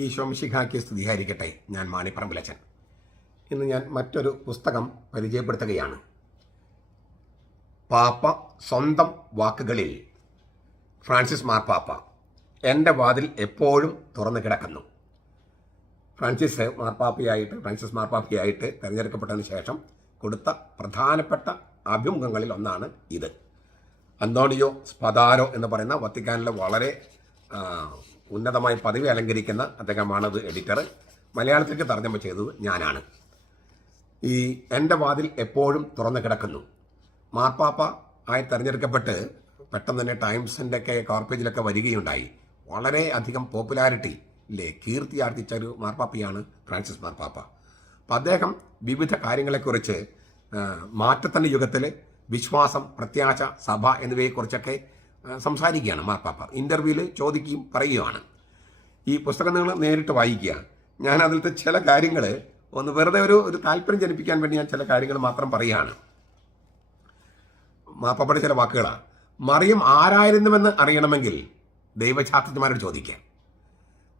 ഈശോ മിശിഹായ്ക്ക് സ്തുതിയായിരിക്കട്ടെ. ഞാൻ മാണിപ്പറമ്പിലച്ചൻ. ഇന്ന് ഞാൻ മറ്റൊരു പുസ്തകം പരിചയപ്പെടുത്തുകയാണ്. പാപ്പ സ്വന്തം വാക്കുകളിൽ ഫ്രാൻസിസ് മാർപ്പാപ്പ എൻ്റെ വാതിൽ എപ്പോഴും തുറന്നു കിടക്കുന്നു. ഫ്രാൻസിസ് മാർപ്പാപ്പയായിട്ട് തിരഞ്ഞെടുക്കപ്പെട്ടതിന് ശേഷം കൊടുത്ത പ്രധാനപ്പെട്ട അഭിമുഖങ്ങളിൽ ഒന്നാണ് ഇത്. അന്തോണിയോ സ്പദാരോ എന്ന് പറയുന്ന വത്തിക്കാനിലെ വളരെ ഉന്നതമായ പദവി അലങ്കരിക്കുന്ന അദ്ദേഹമാണത് എഡിറ്റർ. മലയാളത്തിലേക്ക് തർജ്ജമ ചെയ്തത് ഞാനാണ്. ഈ എൻ്റെ വാതിൽ എപ്പോഴും തുറന്നു കിടക്കുന്നു. മാർപ്പാപ്പ ആയി തിരഞ്ഞെടുക്കപ്പെട്ട് പെട്ടെന്ന് തന്നെ ടൈംസിൻ്റെ ഒക്കെ കവർ വരികയുണ്ടായി. വളരെ അധികം പോപ്പുലാരിറ്റി കീർത്തി ആർജിച്ച ഒരു മാർപ്പാപ്പയാണ് ഫ്രാൻസിസ് മാർപ്പാപ്പ. അപ്പം അദ്ദേഹം വിവിധ കാര്യങ്ങളെക്കുറിച്ച് മാറ്റത്തിൻ്റെ യുഗത്തിൽ വിശ്വാസം, പ്രത്യാശ, സഭ എന്നിവയെക്കുറിച്ചൊക്കെ സംസാരിക്കുകയാണ് മാർപ്പാപ്പ. ഇൻ്റർവ്യൂവിൽ ചോദിക്കുകയും പറയുകയാണ്. ഈ പുസ്തകം നിങ്ങൾ നേരിട്ട് വായിക്കുക. ഞാൻ അതിലത്തെ ചില കാര്യങ്ങൾ ഒന്ന് വെറുതെ ഒരു താല്പര്യം ജനിപ്പിക്കാൻ വേണ്ടി ഞാൻ ചില കാര്യങ്ങൾ മാത്രം പറയുകയാണ്. മാർപ്പാപ്പയുടെ ചില വാക്കുകളാണ്. മറിയം ആരായിരുന്നുവെന്ന് അറിയണമെങ്കിൽ ദൈവശാസ്ത്രജ്ഞന്മാരോട് ചോദിക്കുക.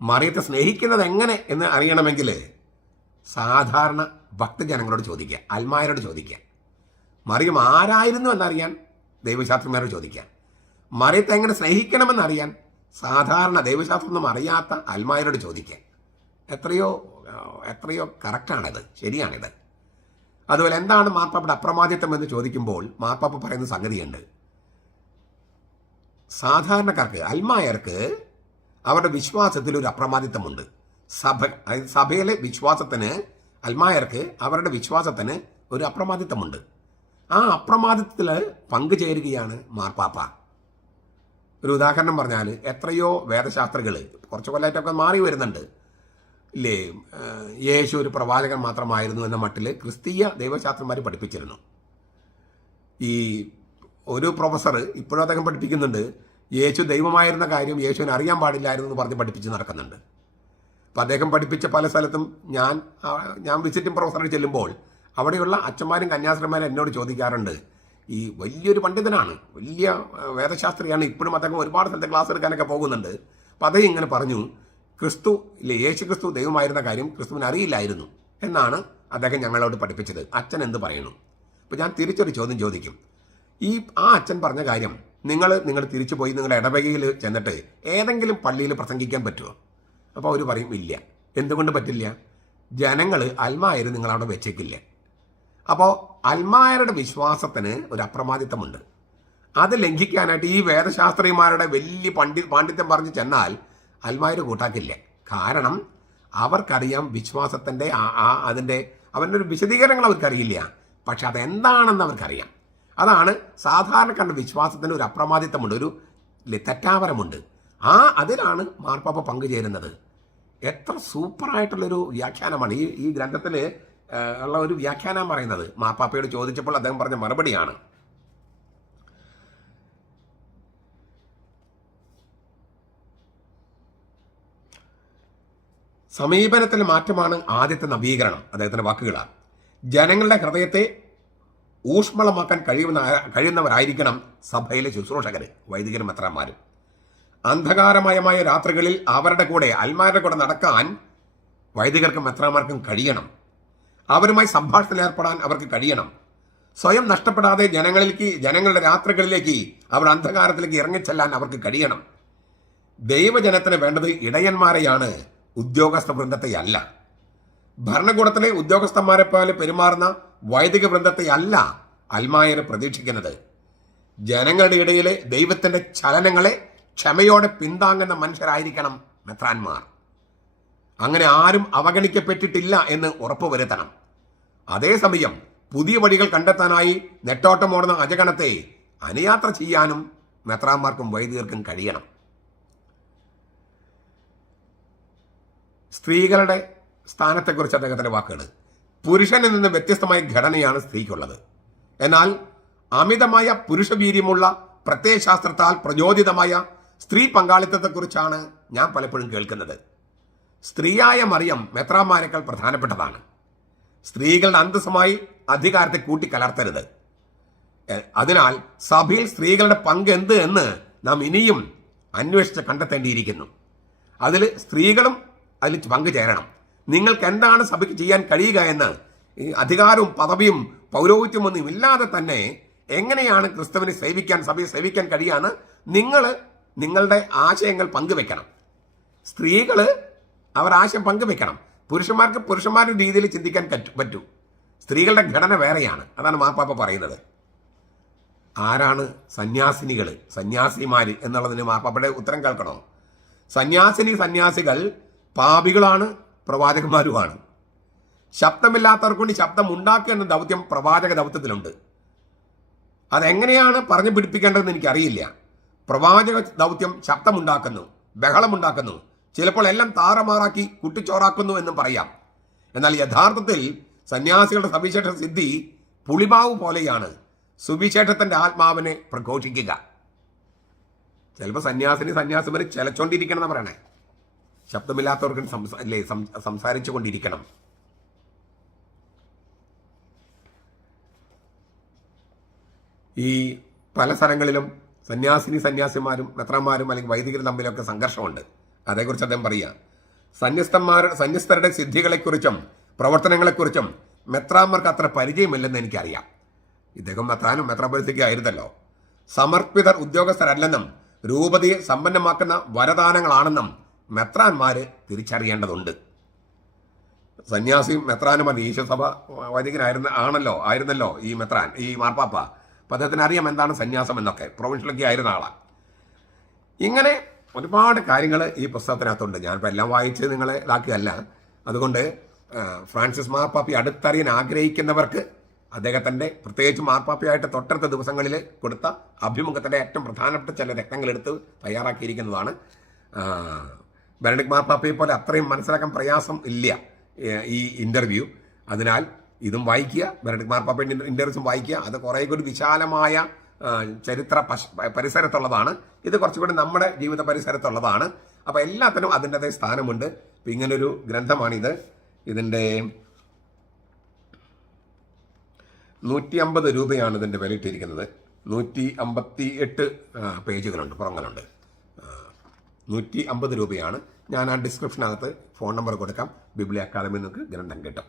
മറിയത്തെ സ്നേഹിക്കുന്നത് എങ്ങനെ എന്ന് അറിയണമെങ്കിൽ സാധാരണ ഭക്തജനങ്ങളോട് ചോദിക്കുക, അൽമായരോട് ചോദിക്കുക. മറിയം ആരായിരുന്നു എന്നറിയാൻ ദൈവശാസ്ത്രജ്ഞന്മാരോട് ചോദിക്കുക. മറിയത്തെ എങ്ങനെ സ്നേഹിക്കണമെന്നറിയാൻ സാധാരണ ദൈവശാസ്ത്രമൊന്നും അറിയാത്ത അൽമായരോട് ചോദിക്കുക. എത്രയോ കറക്റ്റാണിത്, ശരിയാണിത്. അതുപോലെ എന്താണ് മാർപ്പാപ്പയുടെ അപ്രമാദിത്വം എന്ന് ചോദിക്കുമ്പോൾ മാർപ്പാപ്പ പറയുന്ന സംഗതിയുണ്ട്. സാധാരണക്കാർക്ക്, അൽമായർക്ക് അവരുടെ വിശ്വാസത്തിൽ ഒരു അപ്രമാദിത്വമുണ്ട്. സഭയിലെ വിശ്വാസത്തിന്, അൽമായർക്ക് അവരുടെ വിശ്വാസത്തിന് ഒരു അപ്രമാദിത്വമുണ്ട്. ആ അപ്രമാദിത്വത്തിൽ പങ്കുചേരുകയാണ് മാർപ്പാപ്പ. ഒരു ഉദാഹരണം പറഞ്ഞാൽ, എത്രയോ വേദശാസ്ത്രികൾ കുറച്ച് കൊല്ലമായിട്ടൊക്കെ മാറി വരുന്നുണ്ട് ഇല്ലേ. യേശു ഒരു പ്രവാചകൻ മാത്രമായിരുന്നു എന്ന മട്ടിൽ ക്രിസ്തീയ ദൈവശാസ്ത്രന്മാർ പഠിപ്പിച്ചിരുന്നു. ഈ ഒരു പ്രൊഫസർ ഇപ്പോഴും അദ്ദേഹം പഠിപ്പിക്കുന്നുണ്ട്, യേശു ദൈവമായിരുന്ന കാര്യം യേശുവിന് അറിയാൻ പാടില്ലായിരുന്നു എന്ന് പറഞ്ഞ് പഠിപ്പിച്ച് നടക്കുന്നുണ്ട്. അപ്പം അദ്ദേഹം പഠിപ്പിച്ച പല സ്ഥലത്തും ഞാൻ വിസിറ്റിംഗ് പ്രൊഫസറായി ചെല്ലുമ്പോൾ അവിടെയുള്ള അച്ഛന്മാരും കന്യാസ്ത്രീമാരും എന്നോട് ചോദിക്കാറുണ്ട്. ഈ വലിയൊരു പണ്ഡിതനാണ്, വലിയ വേദശാസ്ത്രിയാണ്, ഇപ്പോഴും അദ്ദേഹം ഒരുപാട് സ്ഥലത്ത് ക്ലാസ് എടുക്കാനൊക്കെ പോകുന്നുണ്ട്. അപ്പം അദ്ദേഹം ഇങ്ങനെ പറഞ്ഞു, യേശു ക്രിസ്തു ദൈവമായിരുന്ന കാര്യം ക്രിസ്തുവിന് അറിയില്ലായിരുന്നു എന്നാണ് അദ്ദേഹം ഞങ്ങളോട് പഠിപ്പിച്ചത്. അച്ഛൻ എന്ത് പറയുന്നു? അപ്പോൾ ഞാൻ തിരിച്ചൊരു ചോദ്യം ചോദിക്കും. ആ അച്ഛൻ പറഞ്ഞ കാര്യം നിങ്ങൾ തിരിച്ചു പോയി നിങ്ങളുടെ ഇടവകയിൽ ചെന്നിട്ട് ഏതെങ്കിലും പള്ളിയിൽ പ്രസംഗിക്കാൻ പറ്റുമോ? അപ്പോൾ അവർ പറയും ഇല്ല. എന്തുകൊണ്ട് പറ്റില്ല? ജനങ്ങൾ അൽമായർ നിങ്ങളവിടെ വെച്ചേക്കില്ല. അപ്പോൾ അൽമായരുടെ വിശ്വാസത്തിന് ഒരു അപ്രമാദിത്വമുണ്ട്. അത് ലംഘിക്കാനായിട്ട് ഈ വേദശാസ്ത്രിമാരുടെ വലിയ പാണ്ഡിത്യം പറഞ്ഞ് ചെന്നാൽ അൽമായർ കൂട്ടാക്കില്ല. കാരണം അവർക്കറിയാം വിശ്വാസത്തിൻ്റെ അവൻ്റെ ഒരു വിശദീകരണങ്ങൾ അവർക്കറിയില്ല. പക്ഷെ അതെന്താണെന്ന് അവർക്കറിയാം. അതാണ് സാധാരണക്കാരുടെ വിശ്വാസത്തിന് ഒരു അപ്രമാദിത്വമുണ്ട്, ഒരു തെറ്റാവരമുണ്ട്. അതിലാണ് മാർപ്പാപ്പ പങ്കുചേരുന്നത്. എത്ര സൂപ്പറായിട്ടുള്ളൊരു വ്യാഖ്യാനമാണ് ഈ ഗ്രന്ഥത്തിൽ ഉള്ള ഒരു വ്യാഖ്യാനം പറയുന്നത്. മാർപ്പാപ്പയോട് ചോദിച്ചപ്പോൾ അദ്ദേഹം പറഞ്ഞ മറുപടിയാണ്. സമീപനത്തിലെ മാറ്റമാണ് ആദ്യത്തെ നവീകരണം. അദ്ദേഹത്തിന്റെ വാക്കുകളാണ്. ജനങ്ങളുടെ ഹൃദയത്തെ ഊഷ്മളമാക്കാൻ കഴിയുന്നവരായിരിക്കണം സഭയിലെ ശുശ്രൂഷകർ, വൈദികരും മെത്രാന്മാരും. അന്ധകാരമയമായ രാത്രികളിൽ അവരുടെ കൂടെ, അൽമാരുടെ കൂടെ നടക്കാൻ വൈദികർക്കും മെത്രാന്മാർക്കും കഴിയണം. അവരുമായി സംഭാഷണത്തിൽ ഏർപ്പെടാൻ അവർക്ക് കഴിയണം. സ്വയം നഷ്ടപ്പെടാതെ ജനങ്ങളുടെ രാത്രികളിലേക്ക്, അവർ അന്ധകാരത്തിലേക്ക് ഇറങ്ങിച്ചെല്ലാൻ അവർക്ക് കഴിയണം. ദൈവജനത്തിന് വേണ്ടത് ഇടയന്മാരെയാണ്, ഉദ്യോഗസ്ഥ വൃന്ദത്തെയല്ല. ഭരണകൂടത്തിലെ ഉദ്യോഗസ്ഥന്മാരെ പോലെ പെരുമാറുന്ന വൈദിക വൃന്ദത്തെയല്ല അൽമായർ പ്രതീക്ഷിക്കുന്നത്. ജനങ്ങളുടെ ഇടയിലെ ദൈവത്തിന്റെ ചലനങ്ങളെ ക്ഷമയോടെ പിന്താങ്ങുന്ന മനുഷ്യരായിരിക്കണം മെത്രാന്മാർ. അങ്ങനെ ആരും അവഗണിക്കപ്പെട്ടിട്ടില്ല എന്ന് ഉറപ്പുവരുത്തണം. അതേസമയം പുതിയ വഴികൾ കണ്ടെത്താനായി നെട്ടോട്ടമോടുന്ന അജഗണത്തെ അനുയാത്ര ചെയ്യാനും മെത്രാന്മാർക്കും വൈദികർക്കും കഴിയണം. സ്ത്രീകളുടെ സ്ഥാനത്തെക്കുറിച്ച് അദ്ദേഹത്തിന്റെ വാക്കുകൾ. പുരുഷനിൽ നിന്ന് വ്യത്യസ്തമായ ഘടനയാണ് സ്ത്രീക്കുള്ളത്. എന്നാൽ അമിതമായ പുരുഷവീര്യമുള്ള പ്രത്യയശാസ്ത്രത്താൽ പ്രചോദിതമായ സ്ത്രീ പങ്കാളിത്തത്തെക്കുറിച്ചാണ് ഞാൻ പലപ്പോഴും കേൾക്കുന്നത്. സ്ത്രീയായ മറിയം മെത്രാന്മാരെക്കാൾ പ്രധാനപ്പെട്ടതാണ്. സ്ത്രീകളുടെ അന്തസ്സുമായി അധികാരത്തെ കൂട്ടിക്കലർത്തരുത്. അതിനാൽ സഭയിൽ സ്ത്രീകളുടെ പങ്ക് എന്ത് എന്ന് നാം ഇനിയും അന്വേഷിച്ച് കണ്ടെത്തേണ്ടിയിരിക്കുന്നു. അതിൽ സ്ത്രീകളും അതിൽ പങ്കുചേരണം. നിങ്ങൾക്ക് എന്താണ് സഭയ്ക്ക് ചെയ്യാൻ കഴിയുക എന്ന് ഈ അധികാരവും പദവിയും പൗരോഹിത്യമൊന്നും ഇല്ലാതെ തന്നെ എങ്ങനെയാണ് ക്രിസ്തുവിനെ സേവിക്കാൻ, സഭയെ സേവിക്കാൻ കഴിയാന്ന് നിങ്ങൾ നിങ്ങളുടെ ആശയങ്ങൾ പങ്കുവെക്കണം. സ്ത്രീകൾ അവർ ആശയം പങ്കുവെക്കണം. പുരുഷന്മാർക്ക് പുരുഷന്മാരുടെ രീതിയിൽ ചിന്തിക്കാൻ പറ്റൂ. സ്ത്രീകളുടെ ഘടന വേറെയാണ്. അതാണ് മാർപ്പാപ്പ പറയുന്നത്. ആരാണ് സന്യാസിനികൾ, സന്യാസിമാർ എന്നുള്ളതിന് മാർപ്പാപ്പയുടെ ഉത്തരം കേൾക്കണോ? സന്യാസികൾ പാപികളാണ്, പ്രവാചകന്മാരുമാണ്. ശബ്ദമില്ലാത്തവർക്കൊണ്ട് ശബ്ദം ഉണ്ടാക്കുക എന്ന ദൗത്യം പ്രവാചക ദൗത്യത്തിലുണ്ട്. അതെങ്ങനെയാണ് പറഞ്ഞു പിടിപ്പിക്കേണ്ടതെന്ന് എനിക്കറിയില്ല. പ്രവാചക ദൗത്യം ശബ്ദമുണ്ടാക്കുന്നു, ബഹളമുണ്ടാക്കുന്നു, ചിലപ്പോൾ എല്ലാം താറമാറാക്കി കുട്ടിച്ചോറാക്കുന്നു എന്നും പറയാം. എന്നാൽ യഥാർത്ഥത്തിൽ സന്യാസികളുടെ സവിശേഷ സിദ്ധി പുളിമാവ് പോലെയാണ് സുവിശേഷത്തിന്റെ ആത്മാവിനെ പ്രഘോഷിക്കുക. ചിലപ്പോൾ സന്യാസിമാർ ചിലച്ചോണ്ടിരിക്കണം എന്ന് പറയണേ. ശബ്ദമില്ലാത്തവർക്ക് സംസാരിച്ചു കൊണ്ടിരിക്കണം. ഈ പല സ്ഥലങ്ങളിലും സന്യാസിമാരും മെത്രാന്മാരും അല്ലെങ്കിൽ വൈദികരും തമ്മിലൊക്കെ സംഘർഷമുണ്ട്. അതേക്കുറിച്ച് അദ്ദേഹം പറയുക. സന്യസ്തരുടെ സിദ്ധികളെക്കുറിച്ചും പ്രവർത്തനങ്ങളെക്കുറിച്ചും മെത്രാന്മാർക്ക് അത്ര പരിചയമില്ലെന്ന് എനിക്കറിയാം. ഇദ്ദേഹം മെത്രാപൊലിത്തയ്ക്ക് ആയിരുന്നല്ലോ. സമർപ്പിതർ ഉദ്യോഗസ്ഥരല്ലെന്നും രൂപതയെ സമ്പന്നമാക്കുന്ന വരദാനങ്ങളാണെന്നും മെത്രാന്മാർ തിരിച്ചറിയേണ്ടതുണ്ട്. സന്യാസിയും മെത്രാനുമാണ്. ഈശോസഭ ആയിരുന്നല്ലോ ഈ മാർപ്പാപ്പ. അപ്പം അദ്ദേഹത്തിന് അറിയാം എന്താണ് സന്യാസം എന്നൊക്കെ. പ്രൊവിൻഷ്യലൊക്കെ ആയിരുന്ന ആളാണ്. ഇങ്ങനെ ഒരുപാട് കാര്യങ്ങൾ ഈ പുസ്തകത്തിനകത്തുണ്ട്. ഞാനിപ്പോൾ എല്ലാം വായിച്ച് നിങ്ങളെ ഇതാക്കുകയല്ല. അതുകൊണ്ട് ഫ്രാൻസിസ് മാർപ്പാപ്പയെ അടുത്തറിയാൻ ആഗ്രഹിക്കുന്നവർക്ക് അദ്ദേഹത്തിൻ്റെ പ്രത്യേകിച്ച് മാർപ്പാപ്പയായിട്ട് തൊട്ടടുത്ത ദിവസങ്ങളിൽ കൊടുത്ത അഭിമുഖത്തിൻ്റെ ഏറ്റവും പ്രധാനപ്പെട്ട ചില രത്നങ്ങളെടുത്ത് തയ്യാറാക്കിയിരിക്കുന്നതാണ്. ബെനഡിക്ട് മാർപ്പാപ്പയെ പോലെ അത്രയും മനസ്സിലാക്കാൻ പ്രയാസം ഇല്ല ഈ ഇൻ്റർവ്യൂ. അതിനാൽ ഇതും വായിക്കുക, ബെനഡിക്ട് മാർപ്പാപ്പയുടെ ഇൻ്റർവ്യൂസും വായിക്കുക. അത് കുറേ കൂടി വിശാലമായ ചരിത്ര പരിസരത്തുള്ളതാണ്. ഇത് കുറച്ചുകൂടി നമ്മുടെ ജീവിത പരിസരത്തുള്ളതാണ്. അപ്പോൾ എല്ലാത്തിനും അതിൻ്റെതായ സ്ഥാനമുണ്ട്. ഇപ്പം ഇങ്ങനൊരു ഗ്രന്ഥമാണിത്. ഇതിൻ്റെ 150 രൂപയാണ് ഇതിൻ്റെ വിലയിട്ടിരിക്കുന്നത്. 158 പേജുകളുണ്ട്, പുറങ്ങളുണ്ട്. 150 രൂപയാണ്. ഞാൻ ആ ഡിസ്ക്രിപ്ഷനകത്ത് ഫോൺ നമ്പർ കൊടുക്കാം. ബിബ്ലിയ അക്കാദമി നിങ്ങൾക്ക് ഗ്രന്ഥം കിട്ടും.